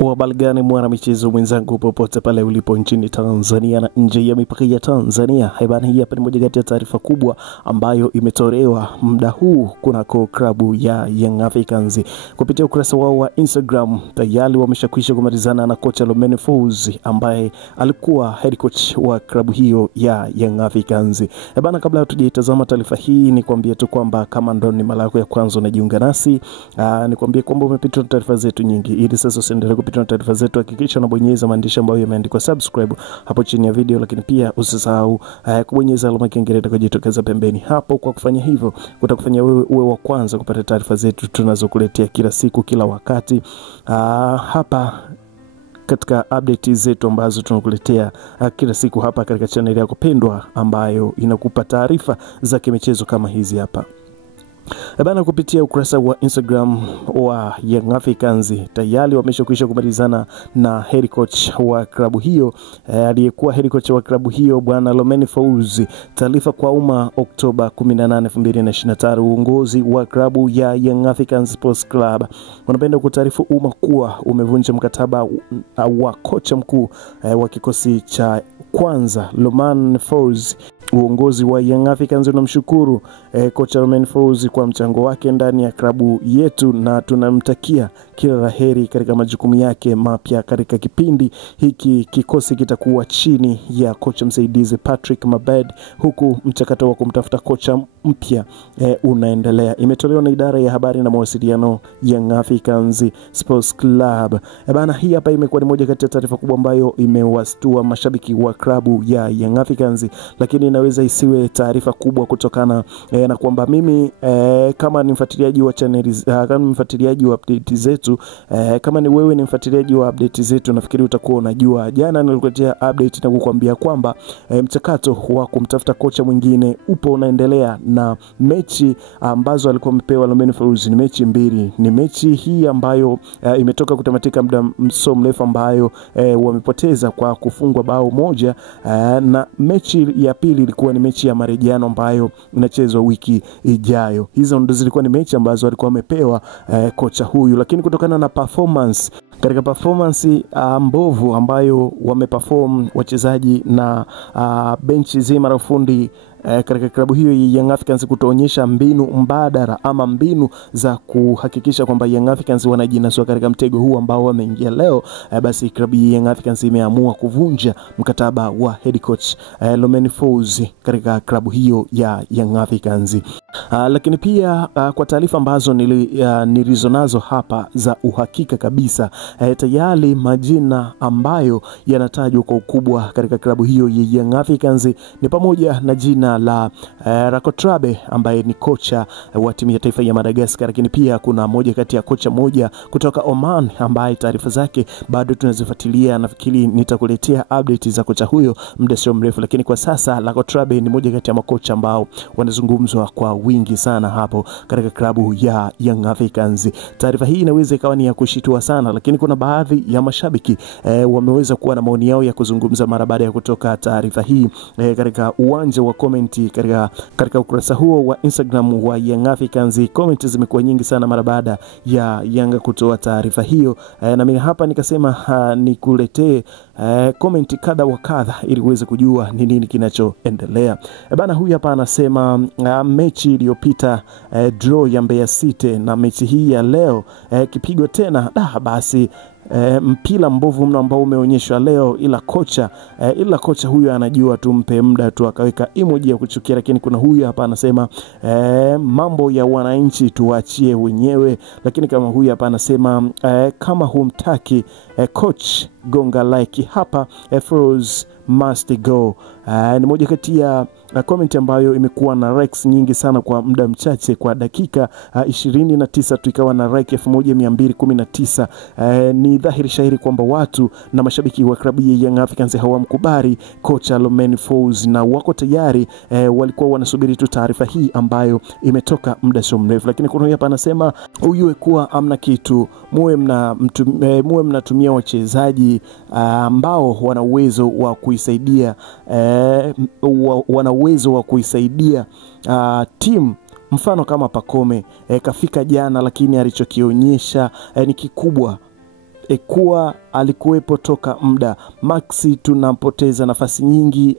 Wabalgani mwana michezo mwenzangu popote pale ulipo nchini Tanzania na nje ya mipaka ya Tanzania. Hebana, hii hapa ni moja kati ya taarifa kubwa ambayo imetolewa muda huu kunako klabu ya Young Africans. Kupitia ukurasa wao wa Instagram, tayari wameshakwisha kumalizana na kocha Romain Folz ambaye alikuwa head coach wa klabu hiyo ya Young Africans. Hebana, kabla hatujaitazama taarifa hii, ni kuambia tu kwamba kama ndo ni mara yako ya kwanza unajiunga nasi, ni kuambia kwamba umepita taarifa zetu nyingi. Ili sasa usiendelee kupita taarifa zetu, hakikisha unabonyeza maandishi ambayo yameandikwa subscribe hapo chini ya video, lakini pia usisahau kubonyeza alama kengele itakayojitokeza pembeni hapo. Kwa kufanya hivyo utakufanya uwe wa kwanza kupata taarifa zetu tunazokuletea kila siku kila wakati hapa katika update zetu ambazo tunakuletea kila siku hapa katika channel yako pendwa ambayo inakupa taarifa za kimichezo kama hizi hapa. Bana, kupitia ukurasa wa Instagram wa Young Africans, tayari wameshakwisha kumalizana na head coach wa klabu hiyo, aliyekuwa head coach wa klabu hiyo bwana Romain Folz. Taarifa kwa umma Oktoba 18, 2025. Uongozi wa klabu ya Young Africans Sports Club wanapenda kutaarifu umma kuwa umevunja mkataba wa kocha mkuu wa kikosi cha kwanza Romain Folz. Uongozi wa Young Africans unamshukuru kocha Romain Folz kwa mchango wake ndani ya klabu yetu na tunamtakia kila laheri katika majukumu yake mapya katika kipindi hiki. Kikosi kitakuwa chini ya kocha msaidizi Patrick Mabed, huku mchakato wa kumtafuta kocha mpya unaendelea. Imetolewa na idara ya habari na mawasiliano Young Africans Sports Club. Bana, hii hapa imekuwa ni moja kati ya taarifa kubwa ambayo imewastua mashabiki wa klabu ya Young Africans, lakini inaweza isiwe taarifa kubwa kutokana na kwamba mimi kama ni mfuatiliaji wa channel, kama ni mfuatiliaji wa update zetu, kama ni wewe ni mfuatiliaji wa update zetu, nafikiri utakuwa unajua jana nilikuletea update na kukuambia kwamba mchakato wa kumtafuta kocha mwingine upo unaendelea, na mechi ambazo alikuwa amepewa Romain Folz ni mechi mbili. Ni mechi hii ambayo imetoka kutamatika muda so mrefu ambayo wamepoteza kwa kufungwa bao moja, na mechi ya pili ilikuwa ni mechi ya marejeano ambayo inachezwa wiki ijayo. Hizo ndo zilikuwa ni mechi ambazo alikuwa amepewa kocha huyu, lakini kutokana na katika performance mbovu ambayo wameperform wachezaji na benchi zima la ufundi katika klabu hiyo ya Young Africans kutoonyesha mbinu mbadala ama mbinu za kuhakikisha kwamba Young Africans wanajinasua katika mtego huu ambao wameingia leo, basi klabu ya Young Africans imeamua kuvunja mkataba wa head coach Romain Folz katika klabu hiyo ya Young Africans. Lakini pia kwa taarifa ambazo nilizonazo hapa za uhakika kabisa, tayari majina ambayo yanatajwa kwa ukubwa katika klabu hiyo ya Young Africans ni pamoja na jina la Rakotrabe ambaye ni kocha wa timu ya taifa ya Madagascar, lakini pia kuna moja kati ya kocha moja kutoka Oman ambaye taarifa zake bado tunazifuatilia. Nafikiri nitakuletea update za kocha huyo muda sio mrefu, lakini kwa sasa Rakotrabe ni moja kati ya makocha ambao wanazungumzwa kwa wingi sana hapo katika klabu ya Young Africans. Taarifa hii inaweza ikawa ni ya kushitua sana, lakini kuna baadhi ya mashabiki wameweza kuwa na maoni yao ya kuzungumza mara baada ya kutoka taarifa hii katika uwanja wa comment katika ukurasa huo wa Instagram wa Young Africans. Comment zimekuwa nyingi sana mara baada ya Yanga kutoa taarifa hiyo, na mimi hapa nikasema nikuletee comment kadha wa kadha ili uweze kujua ni nini kinachoendelea. Bana, huyu hapa anasema mechi iliyopita draw ya Mbeya City na mechi hii ya leo kipigo tena, basi mpira mbovu mno ambao umeonyeshwa leo, ila kocha huyu anajua tumpe muda tu, akaweka emoji ya kuchukia. Lakini kuna huyu hapa anasema mambo ya wananchi tuachie wenyewe. Lakini kama huyu hapa anasema kama humtaki coach gonga like hapa, Folz must go. Ni moja kati ya comment ambayo imekuwa na likes nyingi sana kwa muda mchache, kwa dakika 29 tu ikawa na like 1219. Ni dhahiri shahiri kwamba watu na mashabiki wa klabu ya Young Africans hawamkubali kocha Romain Folz na wako tayari, walikuwa wanasubiri tu taarifa hii ambayo imetoka muda sio mrefu. Lakini kuna hapa anasema ujue kuwa amna kitu, muwe mnatumia wachezaji ambao wana uwezo wa kuisaidia timu Mfano kama Pacome kafika jana, lakini alichokionyesha ni kikubwa. kuwa alikuwepo toka muda. Maxi tunapoteza nafasi nyingi,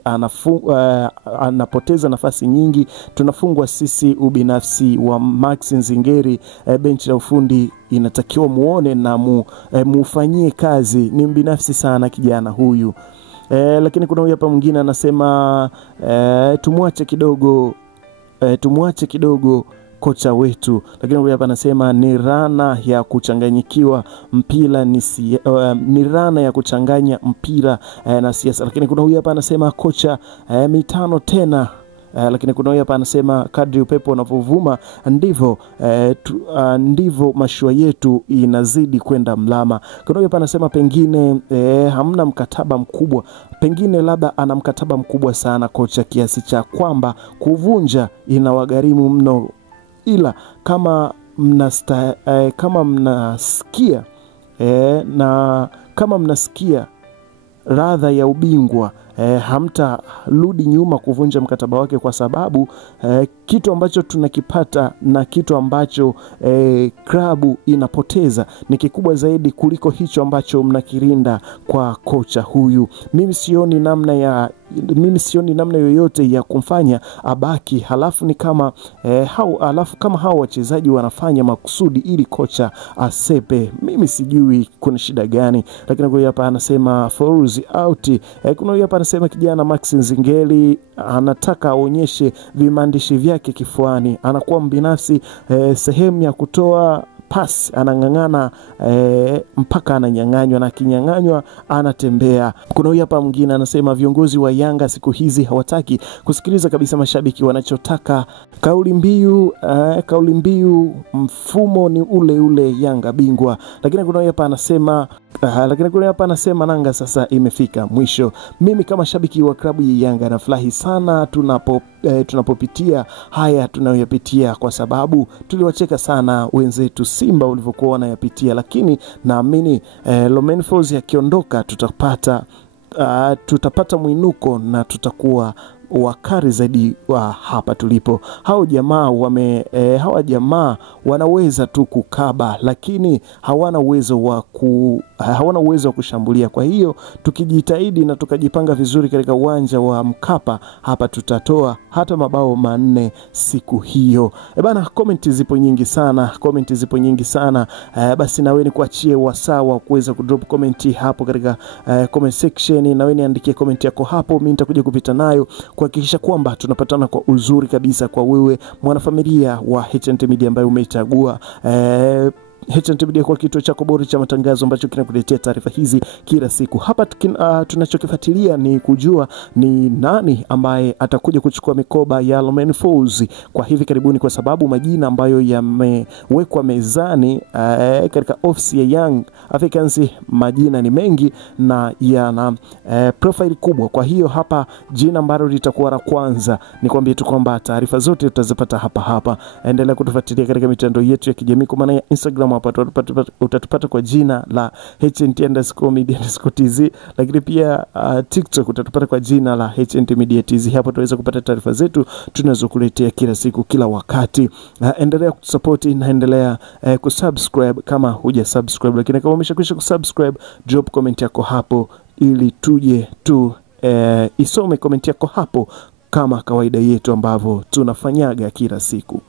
anapoteza nafasi nyingi, tunafungwa sisi. Ubinafsi wa Maxi Nzingeri, benchi la ufundi inatakiwa muone na mufanyie kazi. Ni mbinafsi sana kijana huyu. Lakini kuna huyu hapa mwingine anasema tumwache kidogo kocha wetu. Lakini huyu hapa anasema ni rana ya kuchanganyikiwa mpira ni rana ya kuchanganya mpira na siasa. Lakini kuna huyu hapa anasema kocha mitano tena. Lakini kuna huyu hapa anasema kadri upepo unapovuma ndivyo mashua yetu inazidi kwenda mlama. Kuna huyu hapa anasema pengine hamna mkataba mkubwa, pengine labda ana mkataba mkubwa sana kocha kiasi cha kwamba kuvunja inawagharimu mno, ila kama mnasikia na kama mnasikia radha ya ubingwa, hamtarudi nyuma kuvunja mkataba wake, kwa sababu kitu ambacho tunakipata na kitu ambacho klabu inapoteza ni kikubwa zaidi kuliko hicho ambacho mnakirinda kwa kocha huyu. Mimi sioni namna yoyote ya kumfanya abaki, halafu ni kama kama hao wachezaji wanafanya makusudi ili kocha asepe. Mimi sijui kuna shida gani. Lakini huyu hapa anasema Fauzi out. Kuna huyu hapa anasema kijana Maxi Nzingeri anataka aonyeshe vimandishi vyake kifuani, anakuwa mbinafsi, sehemu ya kutoa pasi anang'ang'ana mpaka ananyang'anywa, na kinyang'anywa anatembea. Kuna huyu hapa mwingine anasema viongozi wa Yanga siku hizi hawataki kusikiliza kabisa mashabiki, wanachotaka kauli mbiu mfumo ni ule Yanga bingwa. Lakini kuna huyu hapa anasema nanga sasa imefika mwisho. Mimi kama shabiki wa klabu ya Yanga nafurahi sana tunapopitia haya tunayoyapitia, kwa sababu tuliwacheka sana wenzetu Simba walivyokuwa wanayapitia. Lakini naamini Romain Folz akiondoka tutapata mwinuko na tutakuwa wakari zaidi wa hapa tulipo. Hawa jamaa wanaweza tu kukaba, lakini hawana uwezo wa kushambulia. Kwa hiyo tukijitahidi na tukajipanga vizuri katika uwanja wa Mkapa, hapa tutatoa hata mabao 4 siku hiyo. Comment zipo nyingi sana. Basi na wewe ni kuachie wasawa kuweza kudrop comment hapo katika comment section, na wewe niandikie comment yako hapo, mimi nitakuja kupita nayo kuhakikisha kwamba tunapatana kwa uzuri kabisa kwa wewe mwanafamilia wa HNT Media ambaye umechagua HNT Media kwa kituo chako bora cha matangazo ambacho kinakuletea taarifa hizi kila siku. Hapa tunachokifuatilia ni kujua ni nani ambaye atakuja kuchukua mikoba ya Romain Folz kwa hivi karibuni, kwa sababu majina ambayo yamewekwa mezani katika ofisi ya Young Africans, majina ni mengi na yana profile kubwa. Kwa hiyo hapa jina ambalo litakuwa la kwanza, nikwambie tu kwamba taarifa zote utazipata hapa. Endelea kutufuatilia katika mitandao yetu ya kijamii, kwa maana ya Instagram hapa utatupata kwa jina la HNT_media_tz, lakini pia TikTok utatupata kwa jina la HNT Media TZ. Hapo tutaweza kupata taarifa zetu tunazokuletea kila siku kila wakati. Endelea kusupport na endelea kusubscribe kama hujasubscribe, lakini kama umeshakwisha kusubscribe, drop comment yako hapo ili tuje isome comment yako hapo kama kawaida yetu ambavyo tunafanyaga kila siku.